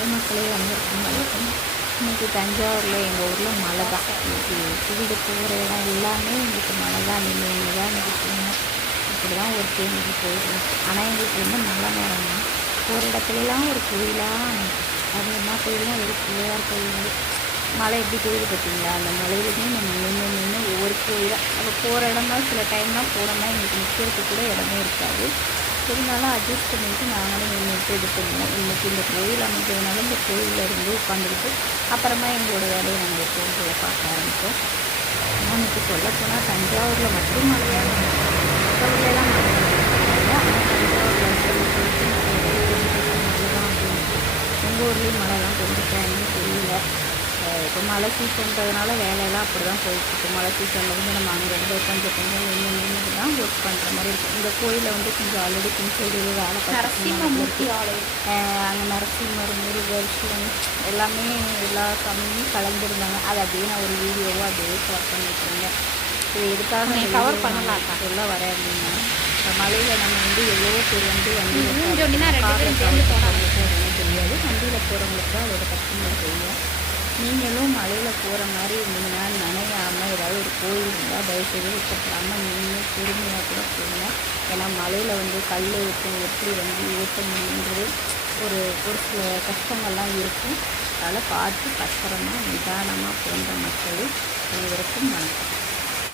Hi மக்களே, அனைவருக்கும் வணக்கம். இன்றைக்கி தஞ்சாவூரில் எங்கள் ஊரில் மழை தான். இன்றைக்கி வீடு போகிற இடம் எல்லாமே எங்களுக்கு மழை தான். நீங்கள் தான் இன்றைக்கி போகணும். இப்படி தான் ஒரு தேங்கி போயிடும். ஆனால் எங்களுக்கு வந்து நல்ல நேரம் தான். போகிற இடத்துலலாம் ஒரு கோயிலாக, அது என்ன கோயில்னா ஒரு பிள்ளையார் கோயில். மழை எப்படி பெய்யுது பார்த்தீங்களா? அந்த மழையிலுமே நம்ம நின்று ஒவ்வொரு கோயிலாக நம்ம போகிற இடம்னா சில டைம்லாம் போனோம்னா எங்களுக்கு நிற்கிறதுக்கு கூட இடமே இருக்காது. இருந்தாலும் அட்ஜஸ்ட் பண்ணிவிட்டு நாங்களும் நின்றுட்டு இது பண்ணுவோம். இன்றைக்கி இந்த கோயில் அமைஞ்சதுனால இந்த கோயிலில் இருந்து உட்காந்துக்கிட்டு அப்புறமா எங்களோட வேலையை நாங்கள் எப்பவும் போல பார்க்க ஆரம்பித்தோம். ஆனால் இன்றைக்கி சொல்லப்போனால் தஞ்சாவூரில் மட்டும் மழையாக இருந்துச்சு. மற்ற ஊர்லலாம் மழை இல்லை. ஆனால் தஞ்சாவூரில் இருக்கிற மழை தான் அப்படின்னு. எங்கள் ஊர்லேயும் மழைலாம் பெஞ்சிட்டான்னு தெரியல. இப்போ மழை சீசன்றதுனால வேலையெல்லாம் அப்படி தான் போயிட்டுருக்கு. மழை சீசனில் வந்து நம்ம அங்கேருந்து கொஞ்சம் நின்று தான் ஒர்க் பண்ணுற மாதிரி இருக்கும். இந்த கோயிலில் வந்து கொஞ்சம் ஆல்ரெடி பின்சைடில் வேலை நரசிம்மூர்த்தி ஆலயம், அங்கே நரசிம்மர், முருகர், சிவன் எல்லாமே எல்லா சாமியும் கலந்துருந்தாங்க. அது அப்படியே நான் ஒரு வீடியோவாக அப்படியே கவர் பண்ணிட்டு இருந்தேன். இது எதுக்காக கவர் பண்ணலாம் சொல்ல வரேன் அப்படின்னா, மலையில் நம்ம வந்து எவ்வளோ பேர் வந்து வண்டியில் தெரியாது, வண்டியில் போகிறவங்களுக்கு தான் அதோட கஷ்டங்கள் தெரியும். நீங்களும் மலையில் போகிற மாதிரி இருந்தீங்கன்னா நனையாமல் ஏதாவது ஒரு கோயில் இருந்தால் தயவுசெய்து விட்டுப்படாமல் நீங்கள் பொறுமையாக கூட போங்க. ஏன்னா மலையில் வந்து கல் இருக்கும், எப்படி வந்து ஏற்ற முடியுன்றது ஒரு சில கஷ்டங்கள்லாம் இருக்கும். அதனால் பார்த்து பத்திரமா நிதானமாக போன்ற மக்கள் அனைவருக்கும் வணக்கம்.